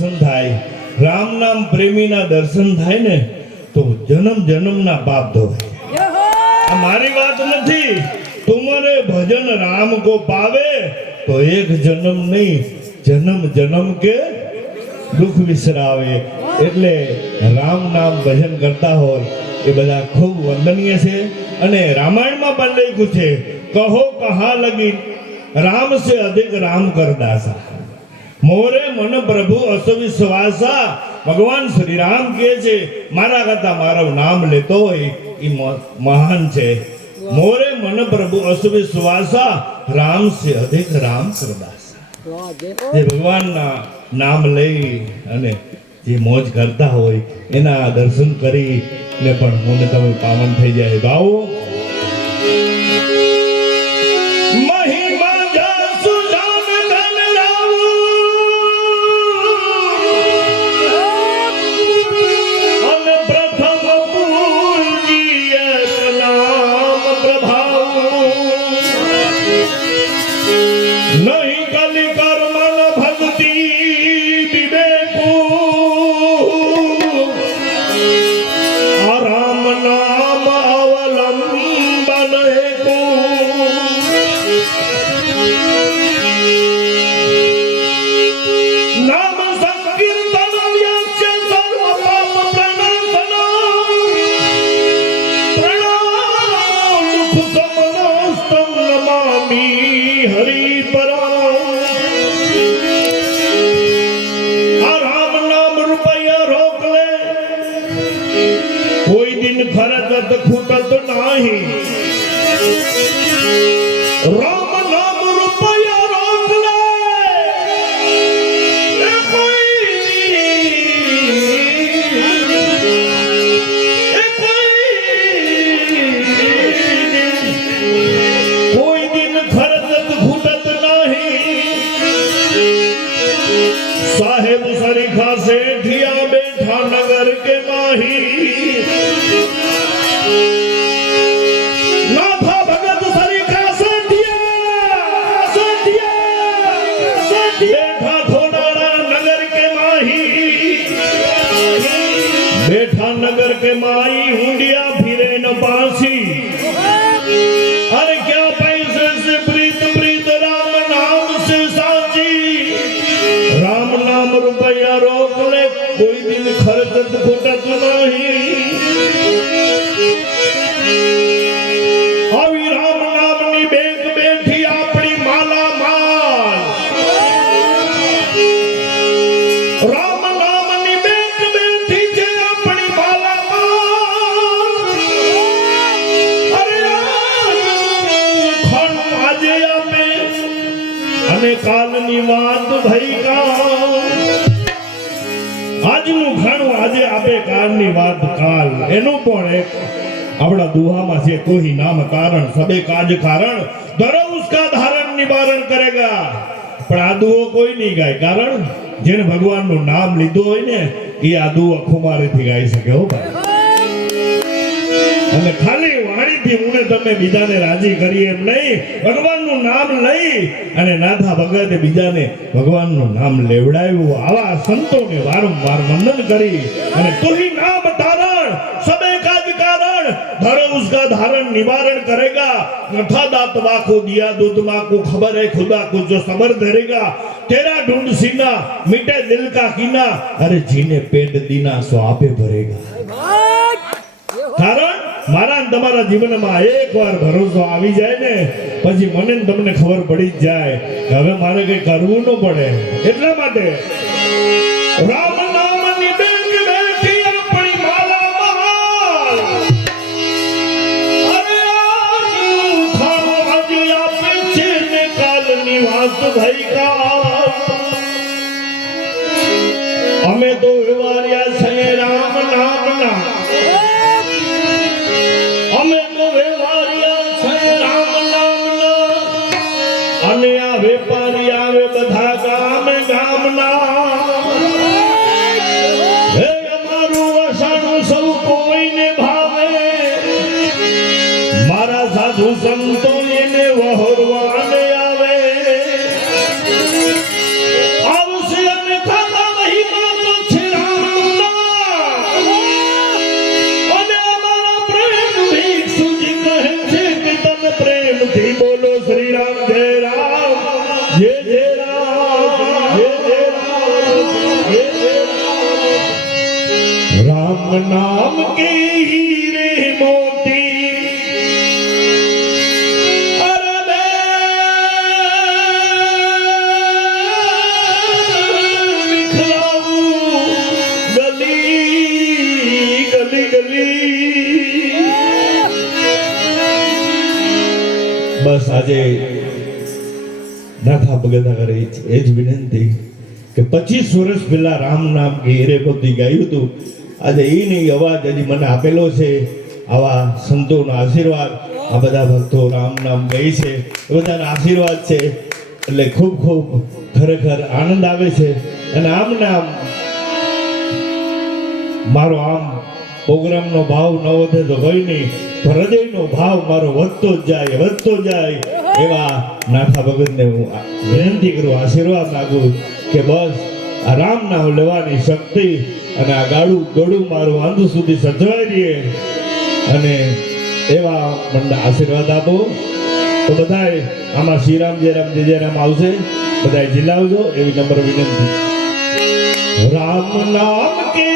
દર્શન થાય, રામ નામ પ્રેમીના દર્શન થાય ને તો જન્મ જન્મના પાપ ધોવાય। આ મારી વાત નથી, તુમરે ભજન રામ કો પાવે તો એક જન્મ નહીં જન્મ જન્મ કે દુઃખ વિસરાવે। એટલે રામ નામ ભજન કરતા હોય એ બધા ખૂબ વંદનીય છે। અને રામાયણમાં પણ લખ્યું છે, કહો કહા લગી રામ સે અધિક રામ કર દાસા, મોરે મન પ્રભુ અસવિશ્વાસા। ભગવાન શ્રી રામ કહે છે મારા કરતા મારું નામ લેતો હોય એ મહાન છે। મોરે મન પ્રભુ અસવિશ્વાસા, રામ સે અધિક રામ કર દાસા। જે ભગવાનના નામ લઈ અને જે મોજ કરતા હોય એના દર્શન કરીને પણ મને તમે પાવન થઈ જાય। ગાઓ મહિમા જસુ જાન ધન રાવું, અને પ્રથમ પૂજ્ય નામ પ્રભાવું। નહીં કલી કર્મન ભક્તિ વિવેકુ, આ રામ નામ અવલંબન હેતુ। નામ સંકીર્તન વ્યસ્ય સર્વ પાપ પ્રણાશન, પ્રણામ દુઃખ સમનસ્તમ નમામિ હરિ પરામ। આ રામ નામ રૂપયા રોક લે, કોઈ દિન ખરચત ખૂટત નહીં। રામ નામ રૂપયા રોક લે, કોઈ દિન ખરચત ખૂટત નહીં। સાહેબ સરીખા સેઠિયા બેઠા નગર કે માહી, નાથા ભગત સરીખા સેઠિયા બેઠા થોડાડા નગર કે માહી। બેઠા નગર के माई हुंडिया फिरे न पासी, अरे क्या पैसे से प्रीत प्रीत राम नाम से साची। राम नाम रुपया रोक ले, कोई दिन खर्चत फुटत नहीं। अभी राम नाम नी बेक बैठी अपनी माला माल। राम नाम नी बेक बैठी जे अपनी माला माल। अरे खान आजे आपे अने काल नी बात भई का। આજનું ઘણું આજે આપે કાળની વાત કાલ, એનું પણ એક આપણા દુહામાં છે, કોઈ નામ કારણ સબે કાજ કારણ ધરો ઉસકા ધારણ નિવારણ કરેગા। પણ આ દુહો કોઈ નહીં ગાય, કારણ જેને ભગવાનનું નામ લીધું હોય ને એ આ દુહો ખુમારેથી ગાઈ શકે હો ભાઈ। અને ખાલી વાણીથી હું તમે બીજાને રાજી કરી એમ નહીં, ભગવાનનું નામ લઈ અને નાથા ભગતે બીજાને ભગવાનનું નામ લેવડાવ્યું। આવા સંતોને વારંવાર વંદન કરી અને તુહી નામ ધારણ સબે કાજ કારણ धरो उसका धारण निवारण करेगा। कथा दातवा को दिया दूधमा को खबर है खुदा को जो सबर धरेगा। तेरा ढूंढ सीना मिटे दिल का कीना, अरे जीने पेट दीना सो आपे भरेगा। कारण મારા તમારા જીવનમાં એકવાર ભરોસો આવી જાય ને પછી મને તમને ખબર પડી જાય કે હવે મારે કઈ કરવું ન પડે। એટલા માટે રામ નામની બેંક બેઠી આપણી માલા માલ। અરે ખાણો આજે આપે છે ને કાલની વાત ભઈ કા। અમે તો વ્યવહાર્યા છે રામ નામના, અમે તો વેવારિયા છે રામ નામના। અને આ વેપારી આવે બધા ગામે ગામના। હે અમારું વસાણું સૌ કોઈને ભાવે, મારા સાધુ સંતો એને વહોરવાને આવે। આવશે અને ખાતા મહિમા राम नाम के हीरे मोती अरे मैं निखलाऊं गली गली गली। बस આજે નાથા ભગત કરે એ જ વિનંતી કે 25 વર્ષ પહેલા રામ નામ કે હીરે મોતી ગાયું હતું, આજે એ નહીં અવાજ હજી મને આપેલો છે, આવા સંતોનો આશીર્વાદ, આ બધા ભક્તો રામ નામ ગાય છે, એ બધાના આશીર્વાદ છે, એટલે ખૂબ ખૂબ ખરેખર આનંદ આવે છે। અને આમ નામ મારો આમ પ્રોગ્રામનો ભાવ ન વધે તો કંઈ નહીં, હૃદયનો ભાવ મારો વધતો જ જાય એવા નાથા ભગતને હું વિનંતી કરું, આશીર્વાદ માગું કે બસ આ રામ નામ લેવાની શક્તિ અને આ ગળું મારું અંત સુધી સચવાઈ રહે અને એવા મને આશીર્વાદ આપો। તો બધાય આમાં શ્રીરામ જય રામ આવશે, બધાય જિલ્લાવજો એવી નમ્ર વિનંતી। રામ નામ કે